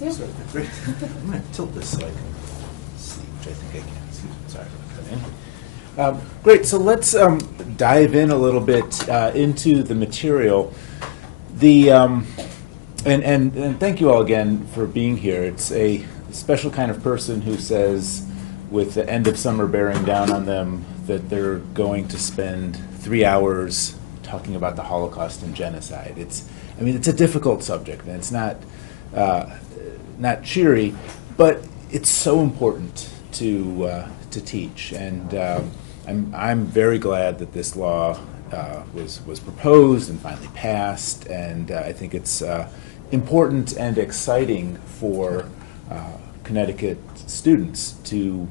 Yeah. So, great. I'm going to tilt this so I can see, which I think I can. Excuse me. Sorry about that. Great. So let's dive in a little bit into the material. And thank you all again for being here. It's a special kind of person who says, with the end of summer bearing down on them, that they're going to spend 3 hours talking about the Holocaust and genocide. It's a difficult subject, and it's not cheery, but it's so important to teach. And I'm very glad that this law was proposed and finally passed, and I think it's important and exciting for Connecticut students to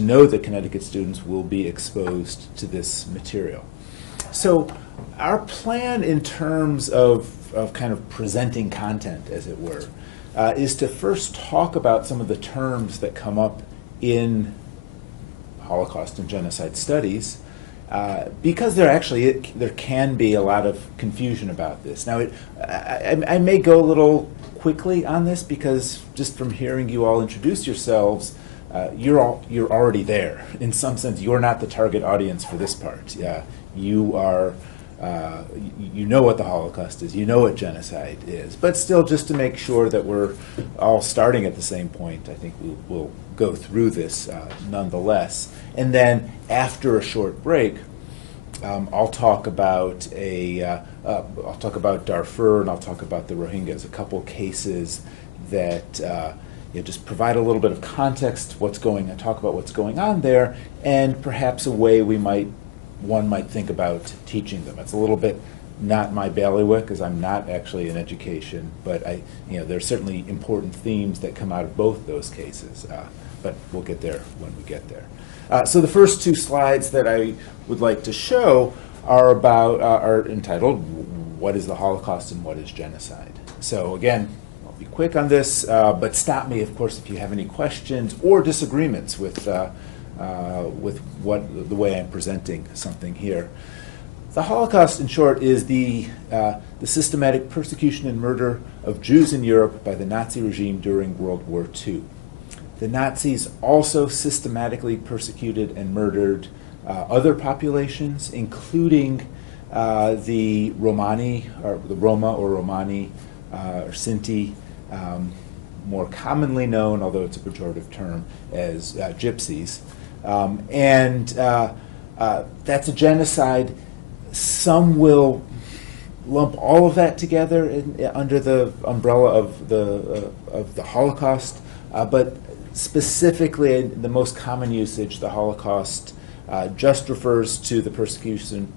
know that Connecticut students will be exposed to this material. So our plan in terms of kind of presenting content, as it were, is to first talk about some of the terms that come up in Holocaust and genocide studies, because there can be a lot of confusion about this. Now, I may go a little quickly on this because just from hearing you all introduce yourselves, you're already there. In some sense, you're not the target audience for this part. You are. You know what the Holocaust is. You know what genocide is. But still, just to make sure that we're all starting at the same point, I think we'll go through this nonetheless. And then after a short break, I'll talk about Darfur, and I'll talk about the Rohingyas, a couple cases that just provide a little bit of context, talk about what's going on there, and perhaps a way one might think about teaching them. It's a little bit not my bailiwick, because I'm not actually in education, but there's certainly important themes that come out of both those cases. But we'll get there when we get there. So the first two slides that I would like to show are entitled, "What is the Holocaust and what is genocide?" So again, I'll be quick on this, but stop me, of course, if you have any questions or disagreements with the way I'm presenting something here. The Holocaust, in short, is the systematic persecution and murder of Jews in Europe by the Nazi regime during World War II. The Nazis also systematically persecuted and murdered other populations, including the Romani, or the Roma or Romani, or Sinti, more commonly known, although it's a pejorative term, as gypsies. That's a genocide. Some will lump all of that together under the umbrella of the Holocaust, but specifically, the most common usage, the Holocaust just refers to the persecution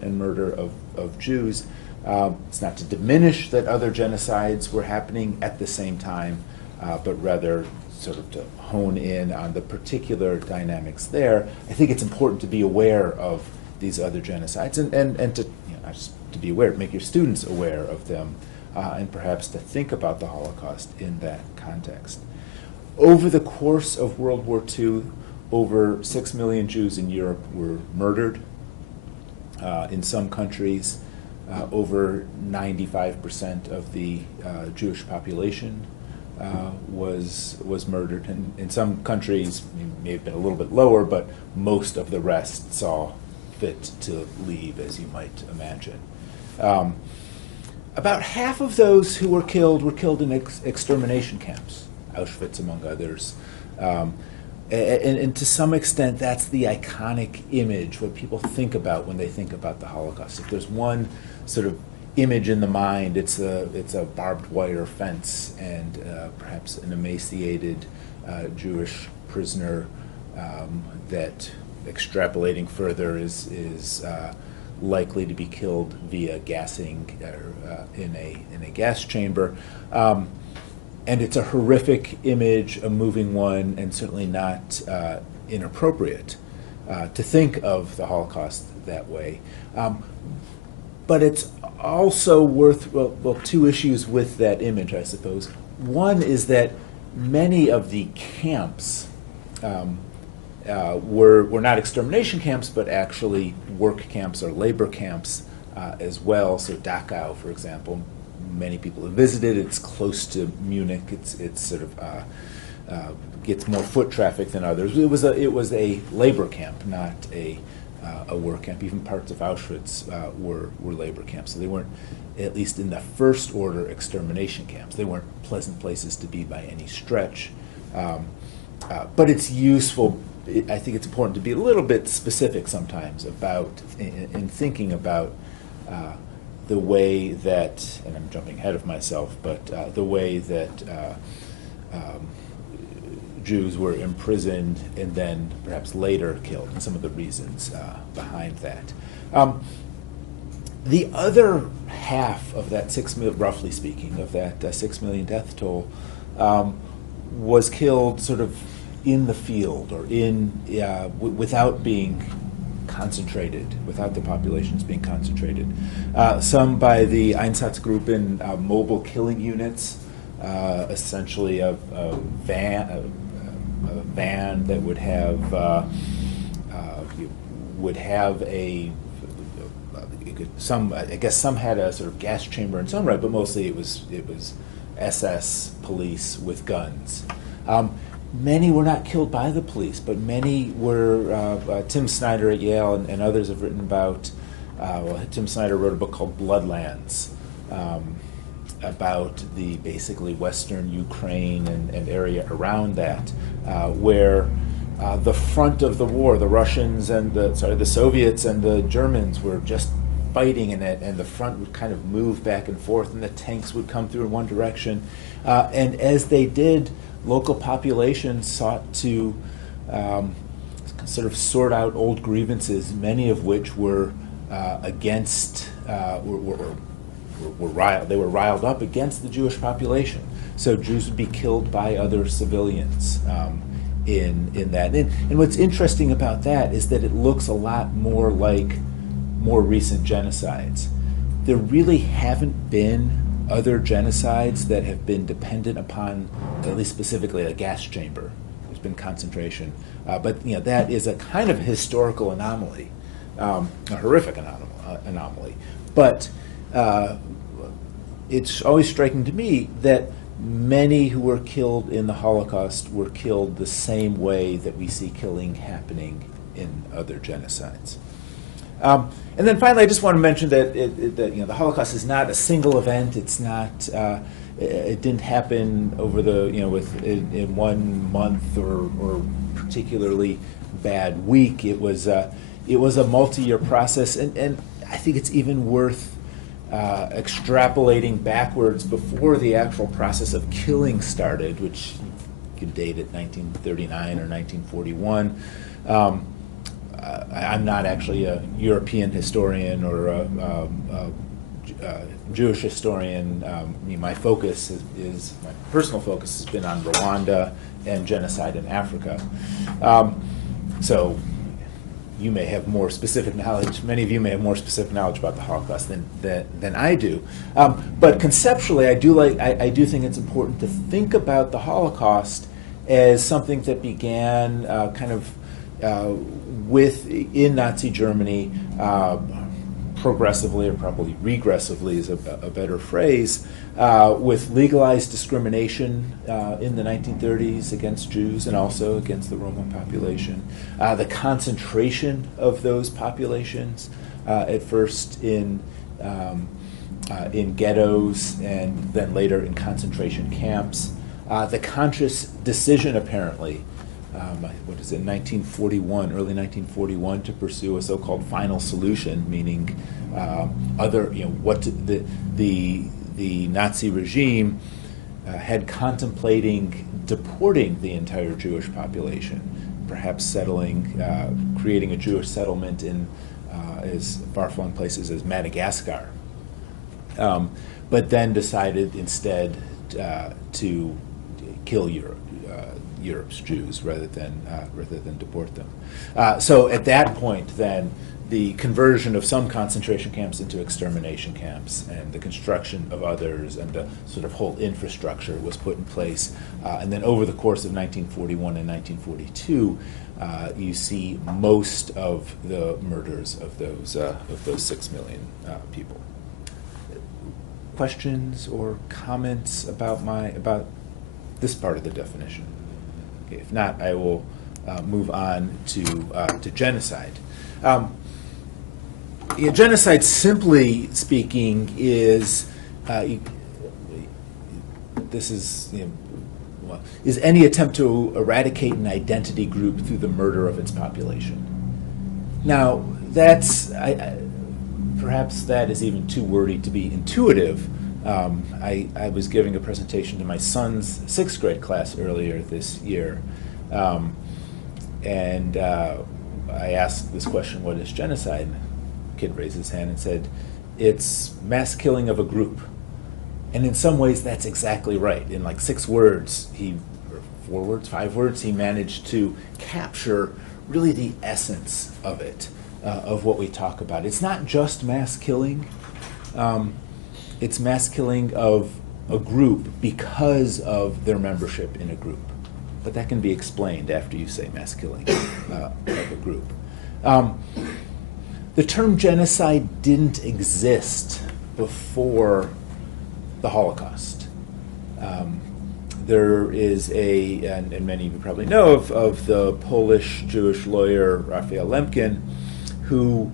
and murder of Jews. It's not to diminish that other genocides were happening at the same time, but rather sort of to hone in on the particular dynamics there. I think it's important to be aware of these other genocides and to, not just to be aware, make your students aware of them, and perhaps to think about the Holocaust in that context. Over the course of World War II, over 6 million Jews in Europe were murdered. In some countries, over 95% of the Jewish population was murdered. And in some countries, it may have been a little bit lower, but most of the rest saw fit to leave, as you might imagine. About half of those who were killed in extermination camps, Auschwitz among others. And to some extent, that's the iconic image, what people think about when they think about the Holocaust. If there's one sort of image in the mind, it's a barbed wire fence and perhaps an emaciated Jewish prisoner that, extrapolating further, is likely to be killed via gassing in a gas chamber. And it's a horrific image, a moving one, and certainly not inappropriate to think of the Holocaust that way. But it's also worth, two issues with that image, I suppose. One is that many of the camps were not extermination camps, but actually work camps or labor camps as well. So Dachau, for example, many people have visited. It's close to Munich. It's sort of gets more foot traffic than others. It was a labor camp, not a work camp. Even parts of Auschwitz were labor camps. So they weren't, at least in the first order, extermination camps. They weren't pleasant places to be by any stretch. But it's useful. I think it's important to be a little bit specific sometimes about, in thinking about the way that, and I'm jumping ahead of myself, but the way that Jews were imprisoned and then perhaps later killed, and some of the reasons behind that. The other half of that 6 million, roughly speaking, of that 6 million death toll was killed sort of in the field or without being concentrated, without the populations being concentrated. Some by the Einsatzgruppen mobile killing units, essentially a van that would have some, I guess some had a sort of gas chamber in some way, but mostly it was SS police with guns. Many were not killed by the police, but many were. Tim Snyder at Yale and others have written about. Tim Snyder wrote a book called Bloodlands about the basically Western Ukraine and area around that, where the front of the war, the Russians and the Soviets and the Germans were just fighting in it, and the front would kind of move back and forth, and the tanks would come through in one direction, and as they did, local populations sought to sort of sort out old grievances, many of which were against, they were riled up against the Jewish population. So Jews would be killed by other civilians in that. And what's interesting about that is that it looks a lot more like more recent genocides. There really haven't been other genocides that have been dependent upon, at least specifically, a gas chamber. There's been concentration, but that is a kind of historical anomaly, a horrific anomaly. But it's always striking to me that many who were killed in the Holocaust were killed the same way that we see killing happening in other genocides. And then finally, I just want to mention that the Holocaust is not a single event. It's not. It didn't happen over in 1 month or particularly bad week. It was a multi-year process, and I think it's even worth extrapolating backwards before the actual process of killing started, which you can date at 1939 or 1941. I'm not actually a European historian or a Jewish historian. My focus my personal focus has been on Rwanda and genocide in Africa. So you may have more specific knowledge. Many of you may have more specific knowledge about the Holocaust than I do. But conceptually, I do think it's important to think about the Holocaust as something that began kind of in Nazi Germany, progressively, or probably regressively is a better phrase, with legalized discrimination in the 1930s against Jews and also against the Roma population. The concentration of those populations, at first in ghettos and then later in concentration camps. The conscious decision, apparently, 1941, early 1941, to pursue a so-called final solution, meaning the Nazi regime had contemplating deporting the entire Jewish population, perhaps creating a Jewish settlement in as far-flung places as Madagascar, but then decided instead to kill Europe's Jews rather than deport them. So at that point, then, the conversion of some concentration camps into extermination camps and the construction of others and the sort of whole infrastructure was put in place. And then over the course of 1941 and 1942, you see most of the murders of those 6 million people. questions or comments about this part of the definition? Okay, if not, I will move on to genocide. Genocide, simply speaking, is is any attempt to eradicate an identity group through the murder of its population. Now, that's perhaps that is even too wordy to be intuitive. I was giving a presentation to my son's 6th grade class earlier this year, and I asked this question, what is genocide? The kid raised his hand and said, it's mass killing of a group. And in some ways, that's exactly right. In like 6 words, or 4 words, 5 words, he managed to capture really the essence of it, of what we talk about. It's not just mass killing. It's mass killing of a group because of their membership in a group. But that can be explained after you say mass killing of a group. The term genocide didn't exist before the Holocaust. There is and many of you probably know of the Polish Jewish lawyer Raphael Lemkin, who,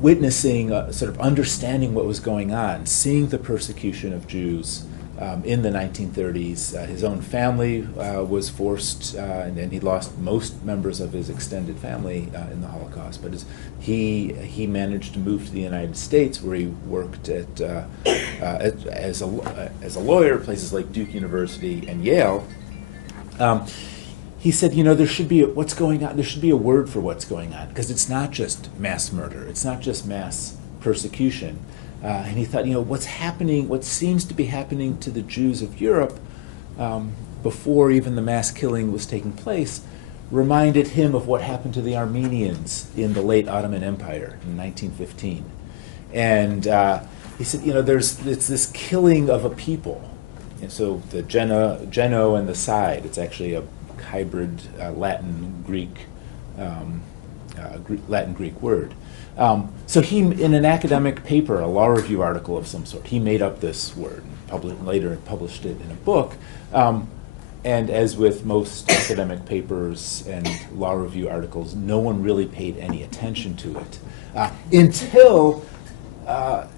witnessing, sort of understanding what was going on, seeing the persecution of Jews in the 1930s. His own family was forced, and he lost most members of his extended family in the Holocaust. But he managed to move to the United States, where he worked as a lawyer at places like Duke University and Yale. He said, there should be what's going on. There should be a word for what's going on, because it's not just mass murder. It's not just mass persecution. And he thought, what's happening, what seems to be happening to the Jews of Europe before even the mass killing was taking place, reminded him of what happened to the Armenians in the late Ottoman Empire in 1915. And he said, it's this killing of a people. And so the geno and the side, it's actually a hybrid Latin-Greek word. So he, in an academic paper, a law review article of some sort, he made up this word, later published it in a book. And as with most academic papers and law review articles, no one really paid any attention to it until as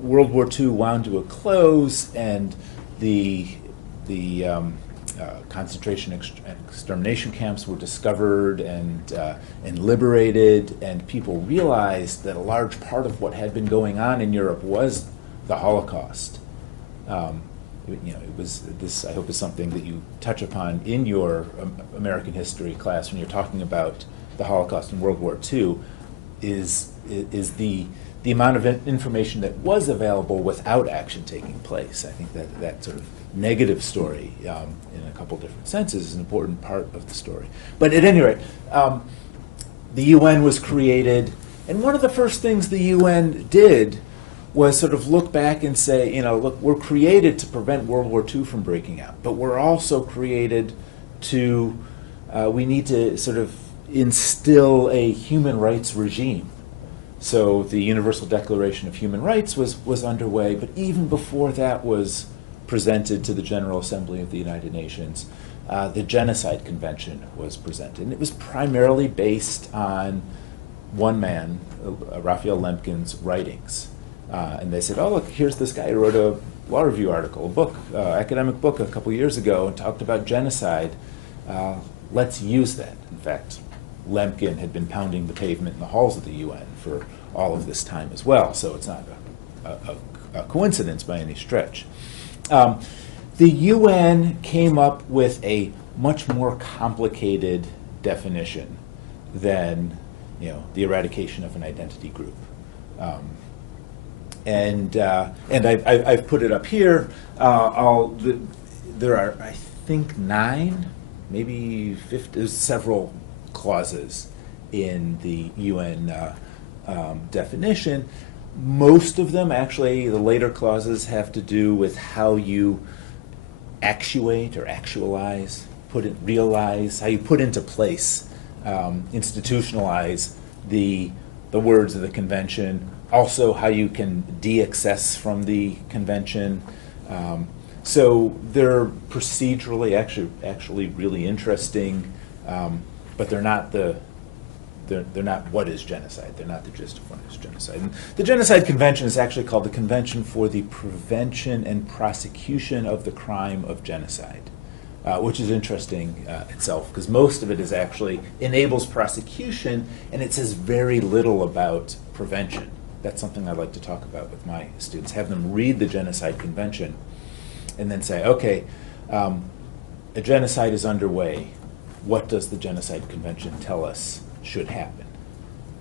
World War II wound to a close and the concentration and extermination camps were discovered and liberated, and people realized that a large part of what had been going on in Europe was the Holocaust. It was this. I hope is something that you touch upon in your American history class when you're talking about the Holocaust and World War II. Is the amount of information that was available without action taking place. I think that sort of negative story, in a couple different senses, is an important part of the story. But at any rate, the UN was created, and one of the first things the UN did was sort of look back and say, look, we're created to prevent World War II from breaking out, but we're also created to, we need to sort of instill a human rights regime. So the Universal Declaration of Human Rights was underway, but even before that was presented to the General Assembly of the United Nations, the Genocide Convention was presented. And it was primarily based on one man, Raphael Lemkin's writings. And they said, oh, look, here's this guy who wrote a law review article, a book, academic book a couple years ago, and talked about genocide. Let's use that. In fact, Lemkin had been pounding the pavement in the halls of the UN for all of this time as well, so it's not a coincidence by any stretch. The UN came up with a much more complicated definition than the eradication of an identity group. And I've put it up here. There are, I think, 9, maybe 50. There's several clauses in the UN definition. Most of them, actually, the later clauses have to do with how you actuate or actualize, realize, how you put into place, institutionalize the the words of the convention, also how you can de-access from the convention. So they're procedurally actually really interesting, but they're not they're not what is genocide. They're not the gist of what is genocide. And the Genocide Convention is actually called the Convention for the Prevention and Prosecution of the Crime of Genocide, which is interesting itself, because most of it is actually enables prosecution, and it says very little about prevention. That's something I like to talk about with my students, have them read the Genocide Convention, and then say, okay, a genocide is underway. What does the Genocide Convention tell us should happen?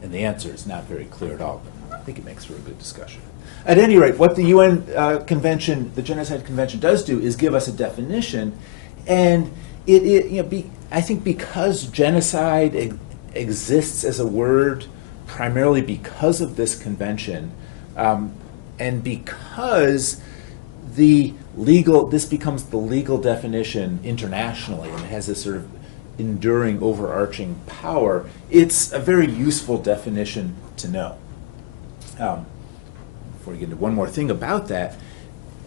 And the answer is not very clear at all, but I think it makes for a good discussion. At any rate, what the UN Convention, the Genocide Convention, does do is give us a definition, and I think because genocide exists as a word primarily because of this convention, and because this becomes the legal definition internationally, and it has this sort of enduring, overarching power, it's a very useful definition to know. Before we get into one more thing about that,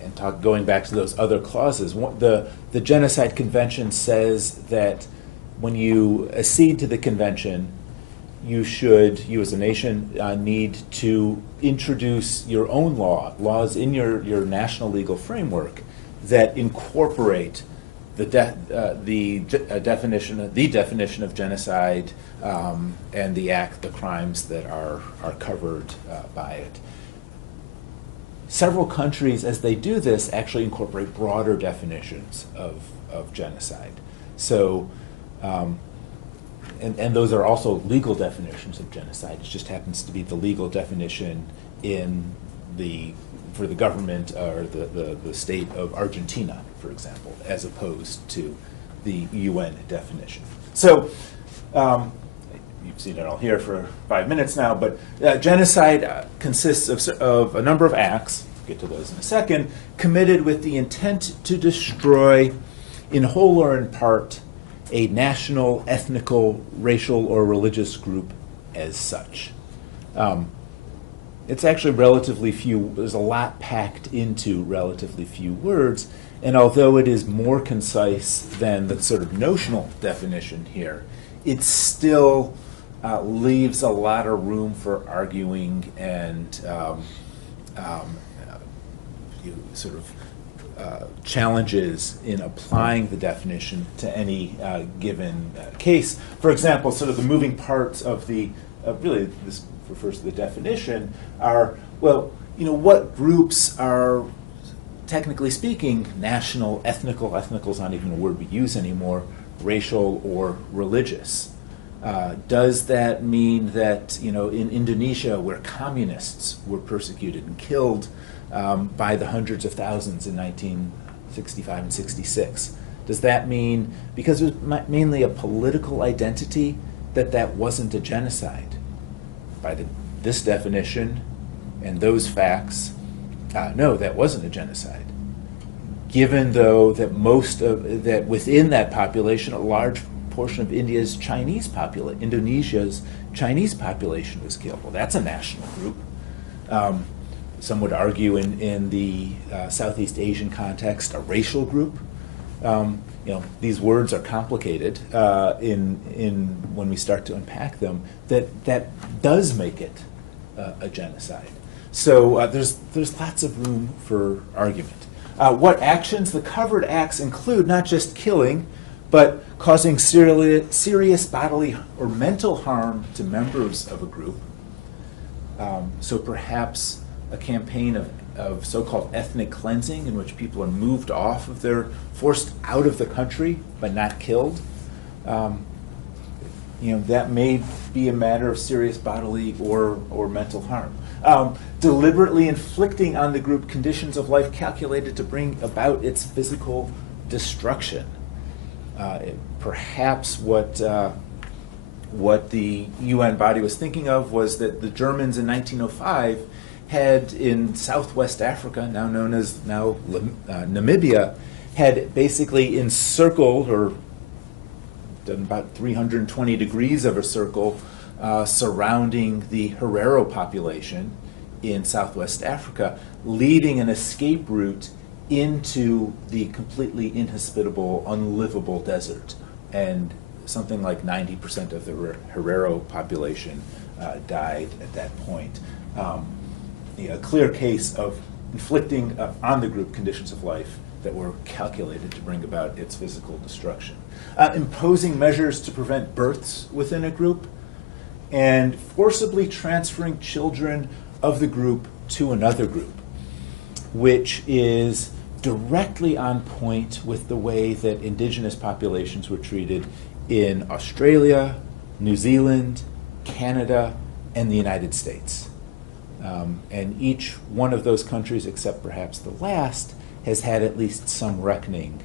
and going back to those other clauses, the Genocide Convention says that when you accede to the convention, you as a nation, need to introduce your own laws in your national legal framework that incorporate the definition of genocide and the crimes that are covered by it. Several countries, as they do this, actually incorporate broader definitions of genocide. So, and those are also legal definitions of genocide. It just happens to be the legal definition for the government or the state of Argentina, for example, as opposed to the UN definition. So you've seen it all here for 5 minutes now, but genocide consists of a number of acts, we'll get to those in a second, committed with the intent to destroy, in whole or in part, a national, ethnical, racial, or religious group as such. It's actually relatively few, there's a lot packed into relatively few words, and although it is more concise than the sort of notional definition here, it still leaves a lot of room for arguing and challenges in applying the definition to any given case. For example, sort of the moving parts of really this refers to the definition are, well, what groups are, technically speaking, national, ethnical's not even a word we use anymore, racial or religious. Does that mean that, in Indonesia, where communists were persecuted and killed by the hundreds of thousands in 1965 and 66, does that mean, because it was mainly a political identity, that wasn't a genocide? By this definition and those facts, no, that wasn't a genocide. Given, though, that that within that population, a large portion of Indonesia's Chinese population was killed. Well, that's a national group. Some would argue in the Southeast Asian context, a racial group. These words are complicated when we start to unpack them. That does make it a genocide. So there's lots of room for argument. What actions? The covered acts include not just killing, but causing serious bodily or mental harm to members of a group. So perhaps a campaign of so-called ethnic cleansing, in which people are forced out of the country but not killed. That may be a matter of serious bodily or mental harm. Deliberately inflicting on the group conditions of life calculated to bring about its physical destruction. Perhaps what the UN body was thinking of was that the Germans in 1905 had in Southwest Africa, now known as Namibia, had basically encircled, or done about 320 degrees of a circle, surrounding the Herero population in Southwest Africa, leaving an escape route into the completely inhospitable, unlivable desert. And something like 90% of the Herero population died at that point. A clear case of inflicting on the group conditions of life that were calculated to bring about its physical destruction. Imposing measures to prevent births within a group, and forcibly transferring children of the group to another group, which is directly on point with the way that indigenous populations were treated in Australia, New Zealand, Canada, and the United States. And each one of those countries, except perhaps the last, has had at least some reckoning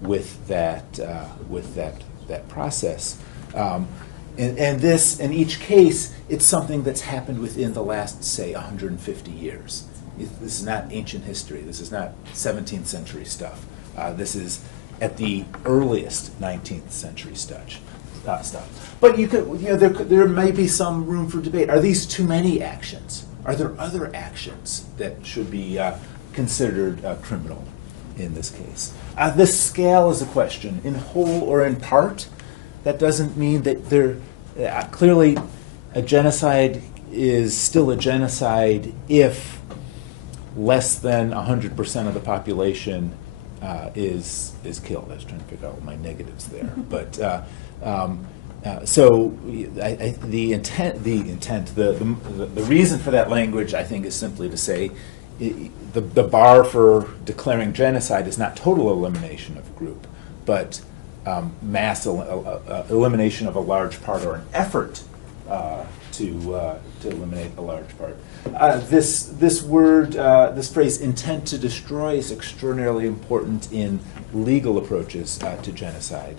with that process. And this, in each case, it's something that's happened within the last, say, 150 years. This is not ancient history. This is not 17th century stuff. This is at the earliest 19th century stuff. But there may be some room for debate. Are these too many actions? Are there other actions that should be considered criminal in this case? The scale is a question, in whole or in part. That doesn't mean that clearly a genocide is still a genocide if less than 100% of the population is killed. I was trying to figure out my negatives there, but so the reason for that language, I think, is simply to say the bar for declaring genocide is not total elimination of a group, but mass elimination of a large part, or an effort to eliminate a large part. This phrase "intent to destroy" is extraordinarily important in legal approaches to genocide,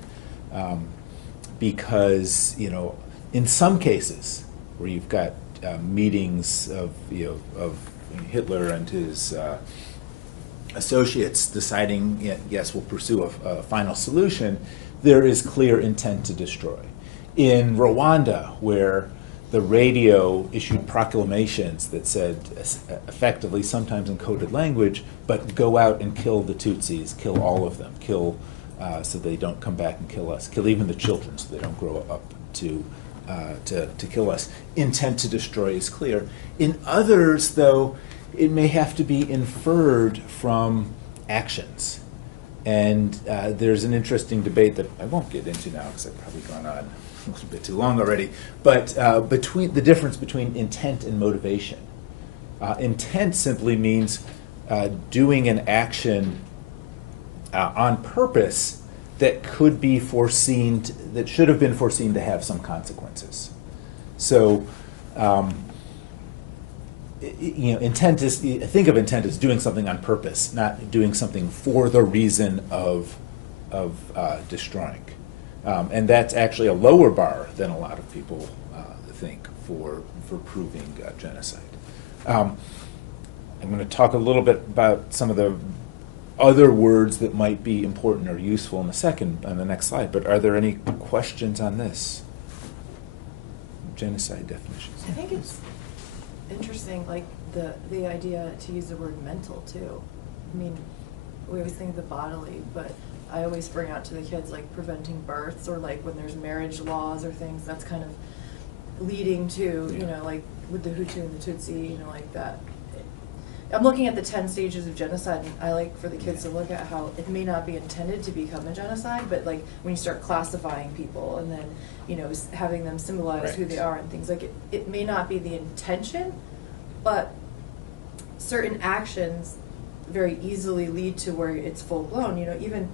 because in some cases where you've got meetings of Hitler and his associates deciding, yes, we'll pursue a final solution, there is clear intent to destroy. In Rwanda, where the radio issued proclamations that said, effectively, sometimes in coded language, but go out and kill the Tutsis, kill all of them, kill so they don't come back and kill us, kill even the children so they don't grow up to kill us. Intent to destroy is clear. In others, though, it may have to be inferred from actions. And there's an interesting debate that I won't get into now because I've probably gone on a little bit too long already, but between the difference between intent and motivation. Intent simply means doing an action on purpose that could be foreseen, that should have been foreseen to have some consequences. So, intent is, think of intent as doing something on purpose, not doing something for the reason of destroying. And that's actually a lower bar than a lot of people think for proving genocide. I'm going to talk a little bit about some of the other words that might be important or useful on the next slide. But are there any questions on this? Genocide definitions. I think it's interesting, like the idea to use the word mental too. I mean, we always think of the bodily, but I always bring out to the kids like preventing births, or like when there's marriage laws or things, that's kind of leading to, like with the Hutu and the Tutsi, like that. I'm looking at the 10 stages of genocide, and I like for the kids to look at how it may not be intended to become a genocide, but like when you start classifying people and then, having them symbolize who they are and things, like it may not be the intention, but certain actions very easily lead to where it's full blown. Even,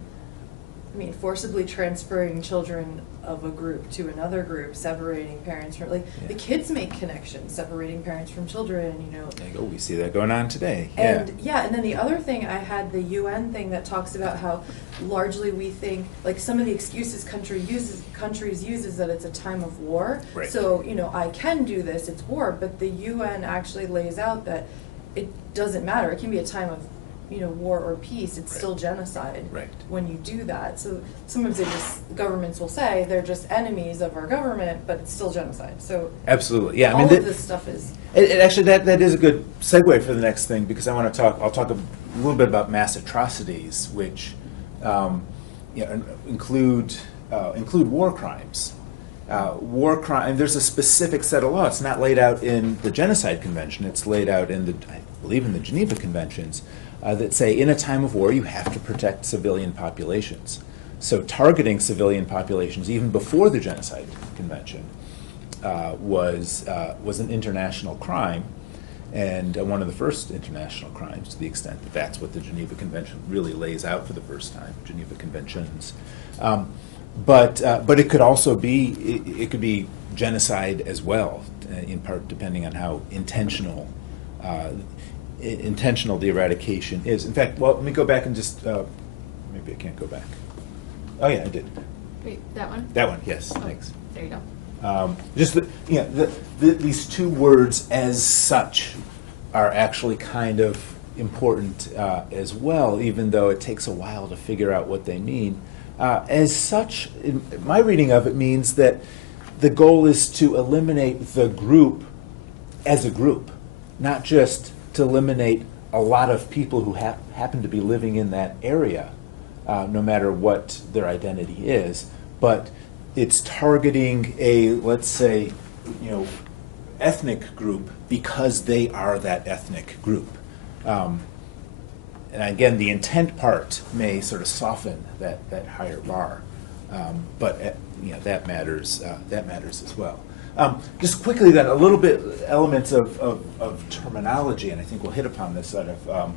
forcibly transferring children of a group to another group, separating parents from, the kids make connections, separating parents from children, we see that going on today. And and then the other thing, I had the UN thing that talks about how largely we think, like some of the excuses countries use is that it's a time of war. Right. So, I can do this, it's war, but the UN actually lays out that it doesn't matter. It can be a time of war or peace, it's Right. still genocide Right. when you do that. So sometimes governments will say they're just enemies of our government, but it's still genocide. So Absolutely, yeah. I all mean, of this stuff is. Actually, that is a good segue for the next thing, because I'll talk a little bit about mass atrocities, which include war crimes. There's a specific set of laws. It's not laid out in the Genocide Convention. It's laid out I believe, in the Geneva Conventions, that say in a time of war you have to protect civilian populations. So targeting civilian populations even before the Genocide Convention was an international crime, and one of the first international crimes, to the extent that that's what the Geneva Convention really lays out for the first time. Geneva Conventions. But it could also be genocide as well, in part depending on how intentional the eradication is. In fact, well, let me go back and just maybe I can't go back. Oh yeah, I did. Wait, that one? That one, yes. Oh, Thanks. there you go. Just these two words, as such, are actually kind of important as well, even though it takes a while to figure out what they mean. As such, in my reading of it means that the goal is to eliminate the group as a group, not just to eliminate a lot of people who happen to be living in that area, no matter what their identity is, but it's targeting a, let's say, ethnic group because they are that ethnic group. And again, the intent part may sort of soften that higher bar, but that matters as well. Just quickly then, a little bit elements of terminology, and I think we'll hit upon this out of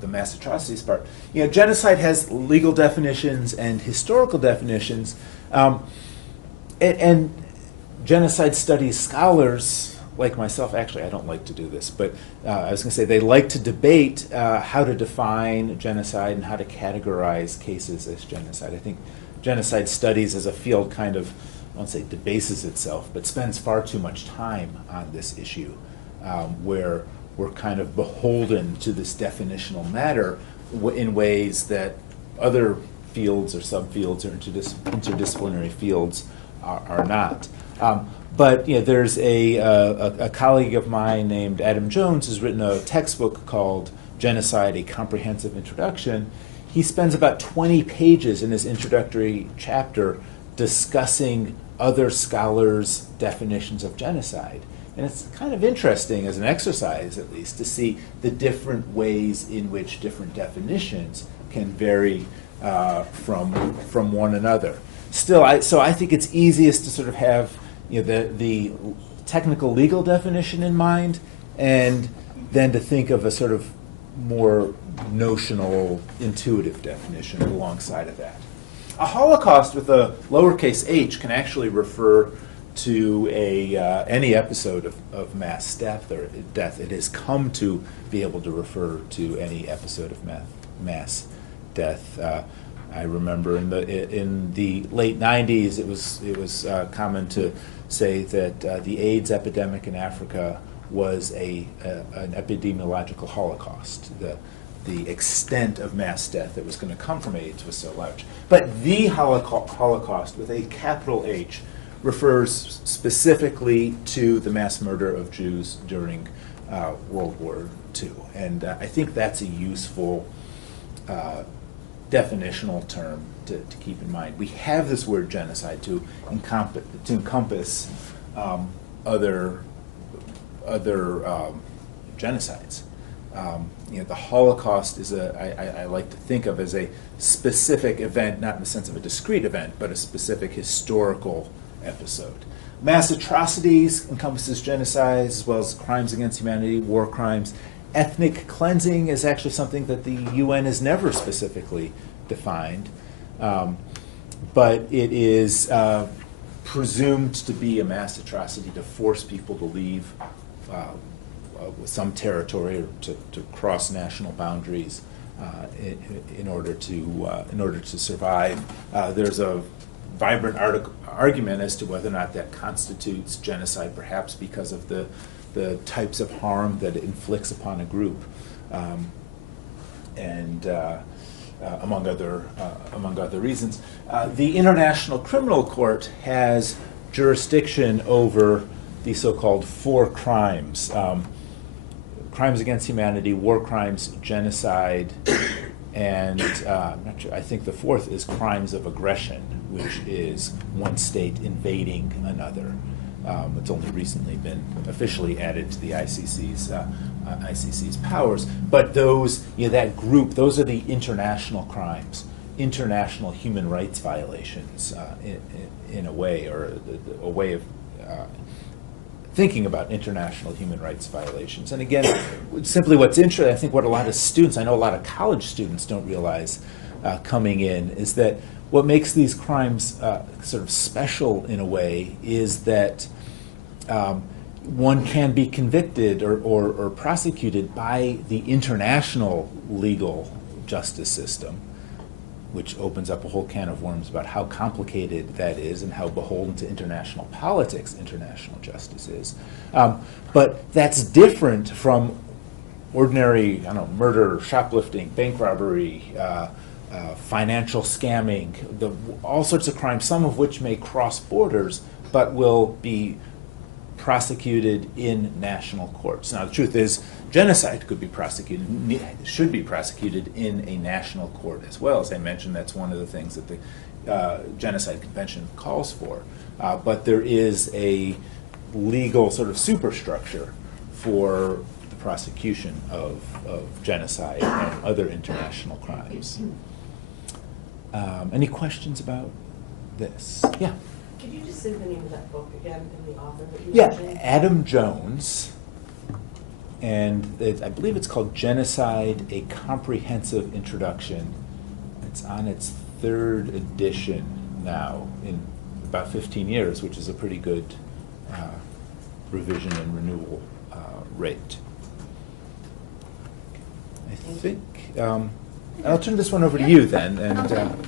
the mass atrocities part. Genocide has legal definitions and historical definitions, and genocide studies scholars like myself, actually I don't like to do this, but I was going to say they like to debate how to define genocide and how to categorize cases as genocide. I think genocide studies as a field kind of, I won't say debases itself, but spends far too much time on this issue, where we're kind of beholden to this definitional matter in ways that other fields or subfields or interdisciplinary fields are not. But there's a colleague of mine named Adam Jones who's written a textbook called Genocide, A Comprehensive Introduction. He spends about 20 pages in his introductory chapter discussing other scholars' definitions of genocide. And it's kind of interesting as an exercise, at least, to see the different ways in which different definitions can vary from one another. Still, so I think it's easiest to sort of have the technical legal definition in mind, and then to think of a sort of more notional, intuitive definition alongside of that. A Holocaust with a lowercase h can actually refer to any episode of mass death or death. It has come to be able to refer to any episode of mass death. I remember in the late 90s, it was common to say that the AIDS epidemic in Africa was an epidemiological holocaust. The extent of mass death that was going to come from AIDS was so large. But the Holocaust, with a capital H, refers specifically to the mass murder of Jews during World War II. And I think that's a useful definitional term to keep in mind. We have this word genocide to encompass other genocides. The Holocaust is I like to think of as a specific event, not in the sense of a discrete event, but a specific historical episode. Mass atrocities encompasses genocides as well as crimes against humanity, war crimes. Ethnic cleansing is actually something that the UN has never specifically defined, but it is presumed to be a mass atrocity to force people to leave some territory or to cross national boundaries in order to survive. There's a vibrant argument as to whether or not that constitutes genocide, perhaps because of the types of harm that it inflicts upon a group. and among other reasons. The International Criminal Court has jurisdiction over the so-called 4 crimes: crimes against humanity, war crimes, genocide, and I'm not sure, I think the 4th is crimes of aggression, which is one state invading another. It's only recently been officially added to the ICC's powers. But those, that group, those are the international crimes, international human rights violations, in a way, or a way of thinking about international human rights violations. And again, simply what's interesting, I think what a lot of students, I know a lot of college students don't realize coming in, is that what makes these crimes sort of special in a way is that one can be convicted or prosecuted by the international legal justice system, which opens up a whole can of worms about how complicated that is and how beholden to international politics international justice is. But that's different from ordinary, murder, shoplifting, bank robbery, financial scamming, all sorts of crimes, some of which may cross borders, but will be prosecuted in national courts. Now, the truth is, genocide could be prosecuted, should be prosecuted in a national court as well. As I mentioned, that's one of the things that the Genocide Convention calls for. But there is a legal sort of superstructure for the prosecution of genocide and other international crimes. Any questions about this? Yeah. Could you just say the name of that book again and the author that you mentioned? Yeah, Adam Jones, and I believe it's called Genocide, A Comprehensive Introduction. It's on its 3rd edition now in about 15 years, which is a pretty good revision and renewal rate. I think, I'll turn this one over to you then, and